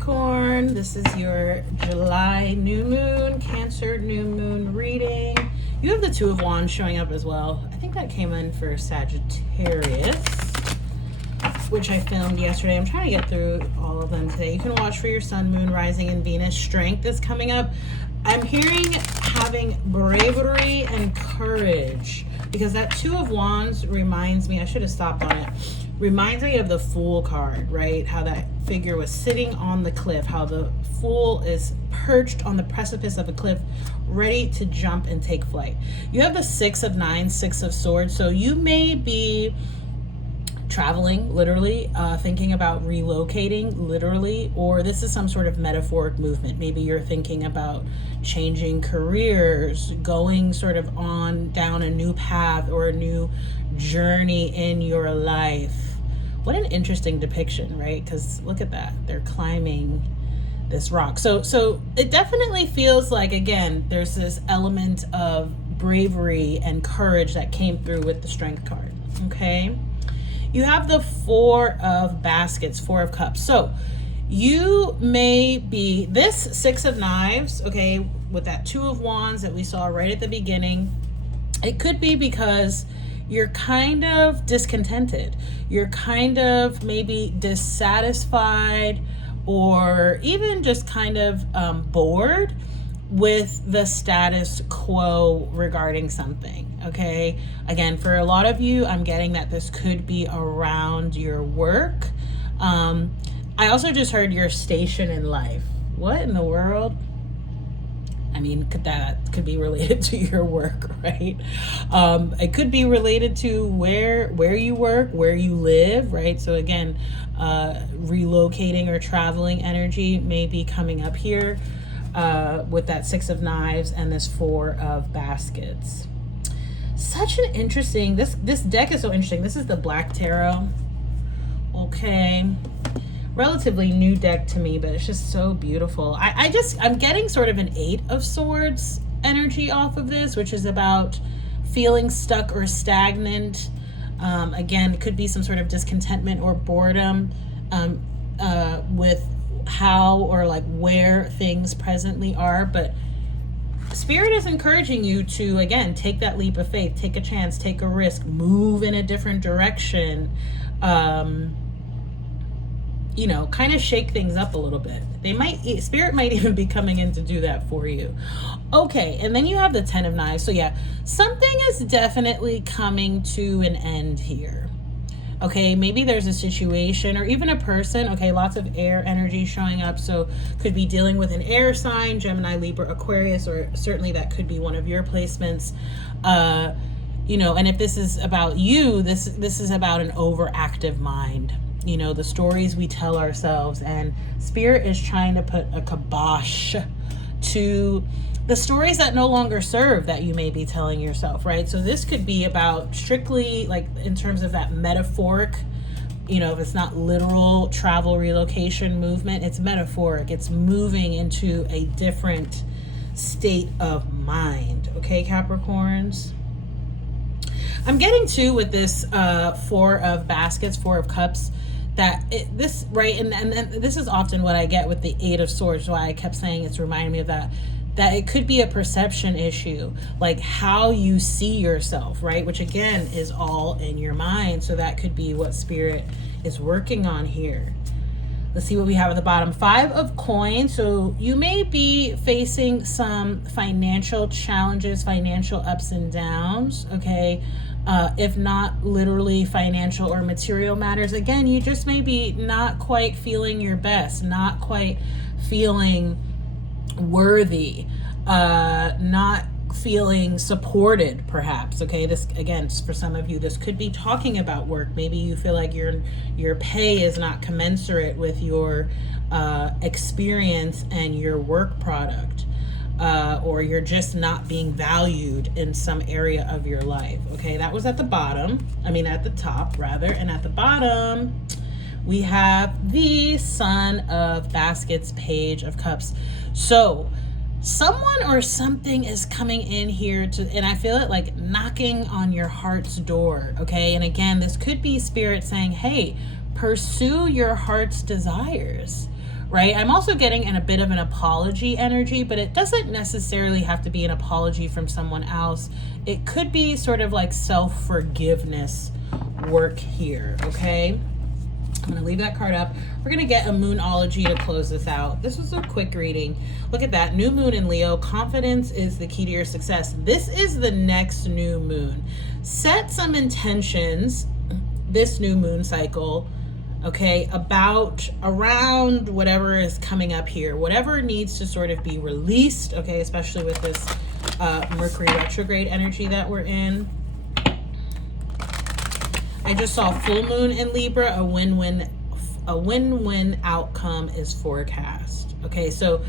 Capricorn. This is your July new moon, Cancer new moon reading. You have the Two of Wands showing up as well. I think that came in for Sagittarius, which I filmed yesterday. I'm trying to get through all of them today. You can watch for your Sun, Moon, Rising, and Venus. Strength is coming up. I'm hearing having bravery and courage, because that Two of Wands reminds me, I should have stopped on it, reminds me of the Fool card, right? How that figure was sitting on the cliff, how the Fool is perched on the precipice of a cliff, ready to jump and take flight. You have the Six of Nines, Six of Swords, so you may be traveling, literally, thinking about relocating, literally, or this is some sort of metaphoric movement. Maybe you're thinking about changing careers, going sort of on down a new path or a new journey in your life. What an interesting depiction, right? Because look at that, they're climbing this rock. So it definitely feels like, again, there's this element of bravery and courage that came through with the Strength card. Okay, you have the Four of Baskets, Four of Cups. So you may be, this Six of Knives, okay, with that Two of Wands that we saw right at the beginning, it could be because you're kind of discontented. You're kind of maybe dissatisfied, or even just kind of bored with the status quo regarding something. Okay, again, for a lot of you, I'm getting that this could be around your work. I also just heard your station in life. What in the world? I mean, that could be related to your work, right? It could be related to where you work, where you live, right? So again, relocating or traveling energy may be coming up here with that Six of Knives and this Four of Baskets. Such an interesting, this deck is so interesting. This is the Black Tarot. Okay, relatively new deck to me, but it's just so beautiful. I'm getting sort of an Eight of Swords energy off of this, which is about feeling stuck or stagnant. Again, it could be some sort of discontentment or boredom with how or like where things presently are. But Spirit is encouraging you to, again, take that leap of faith, take a chance, take a risk, move in a different direction. You know, kind of shake things up a little bit. Spirit might even be coming in to do that for you. Okay, and then you have the Ten of Knives. So yeah, something is definitely coming to an end here. Okay, maybe there's a situation or even a person. Okay, lots of air energy showing up. So could be dealing with an air sign, Gemini, Libra, Aquarius, or certainly that could be one of your placements. You know, and if this is about you, this is about an overactive mind. You know, the stories we tell ourselves, and Spirit is trying to put a kibosh to the stories that no longer serve that you may be telling yourself, right? So this could be about strictly like in terms of that metaphoric, you know, if it's not literal travel, relocation, movement, it's metaphoric. It's moving into a different state of mind. Okay, Capricorns? I'm getting to with this Four of Baskets, Four of Cups, that this, right, and this is often what I get with the Eight of Swords, why I kept saying it's reminding me of that it could be a perception issue, like how you see yourself, right, which again is all in your mind. So that could be what Spirit is working on here. Let's see what we have at the bottom. Five of Coins. So you may be facing some financial challenges, financial ups and downs, okay? If not literally financial or material matters. Again, you just may be not quite feeling your best, not quite feeling worthy, not feeling supported, perhaps. Okay, this again, for some of you, this could be talking about work. Maybe you feel like your pay is not commensurate with your experience and your work product, or you're just not being valued in some area of your life. Okay, that was at the bottom, at the top rather, and at the bottom we have the Son of Baskets, Page of Cups. So someone or something is coming in here and I feel it like knocking on your heart's door. Okay, and again, this could be Spirit saying, hey, pursue your heart's desires, right? I'm also getting a bit of an apology energy, but it doesn't necessarily have to be an apology from someone else. It could be sort of like self-forgiveness work here, okay? I'm going to leave that card up. We're going to get a Moonology to close this out. This was a quick reading. Look at that. New moon in Leo. Confidence is the key to your success. This is the next new moon. Set some intentions this new moon cycle, okay, around whatever is coming up here. Whatever needs to sort of be released, okay, especially with this Mercury retrograde energy that we're in. I just saw full moon in Libra. A win-win outcome is forecast. Okay, so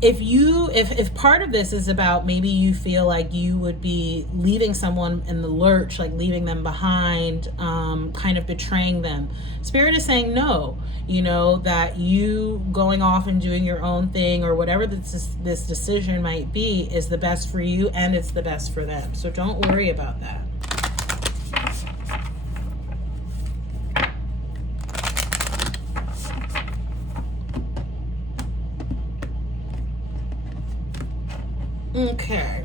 if part of this is about maybe you feel like you would be leaving someone in the lurch, like leaving them behind, kind of betraying them, Spirit is saying no. You know, that you going off and doing your own thing or whatever this decision might be is the best for you and it's the best for them. So don't worry about that. Okay.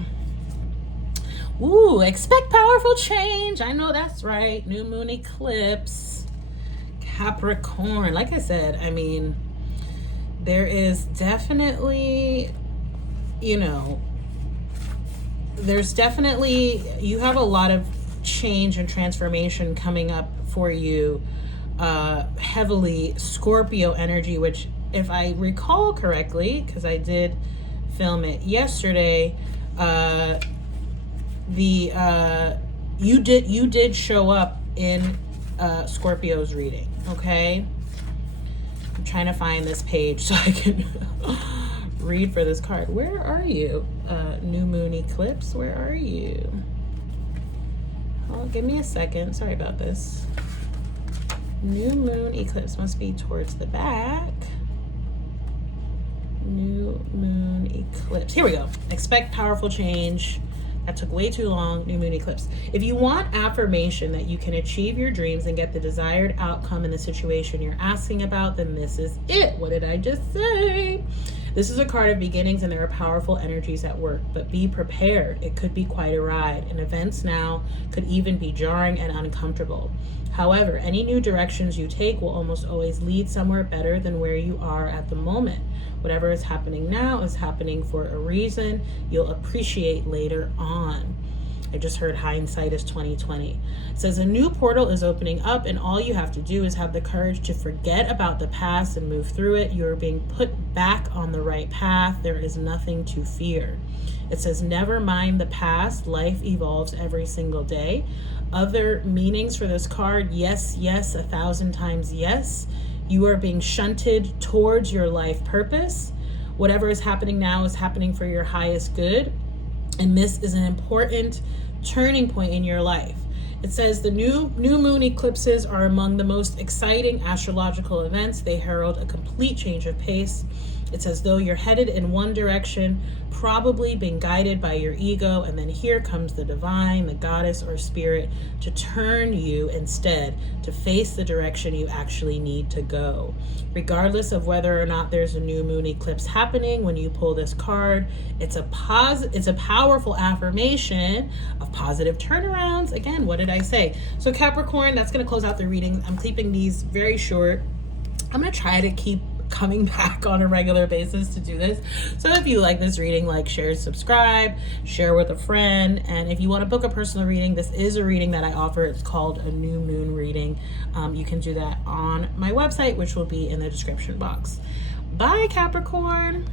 Ooh, expect powerful change. I know that's right. New moon eclipse. Capricorn. Like I said, I mean, there is definitely, you know, you have a lot of change and transformation coming up for you. Heavily Scorpio energy, which if I recall correctly, because I did film it yesterday, you did show up in Scorpio's reading. Okay, I'm trying to find this page so I can read for this card. Where are you? New moon eclipse, where are you? Oh, give me a second, sorry about this. New moon eclipse must be towards the back. New moon eclipse. Here we go. Expect powerful change. That took way too long. New moon eclipse. If you want affirmation that you can achieve your dreams and get the desired outcome in the situation you're asking about, then this is it. What did I just say? This is a card of beginnings and there are powerful energies at work, but be prepared. It could be quite a ride, and events now could even be jarring and uncomfortable. However, any new directions you take will almost always lead somewhere better than where you are at the moment. Whatever is happening now is happening for a reason you'll appreciate later on. I just heard hindsight is 2020. It says a new portal is opening up and all you have to do is have the courage to forget about the past and move through it. You're being put back on the right path. There is nothing to fear. It says never mind the past. Life evolves every single day. Other meanings for this card, yes, 1,000 times yes. You are being shunted towards your life purpose. Whatever is happening now is happening for your highest good. And this is an important turning point in your life. It says the new moon eclipses are among the most exciting astrological events. They herald a complete change of pace. It's as though you're headed in one direction, probably being guided by your ego, and then here comes the divine, the goddess or spirit to turn you instead to face the direction you actually need to go. Regardless of whether or not there's a new moon eclipse happening, when you pull this card, it's a powerful affirmation of positive turnarounds. Again, what did I say? So Capricorn, that's going to close out the reading. I'm keeping these very short. I'm going to try to keep coming back on a regular basis to do this. So if you like this reading, like, share, subscribe, share with a friend. And if you want to book a personal reading, this is a reading that I offer. It's called a new moon reading. You can do that on my website, which will be in the description box. Bye, Capricorn.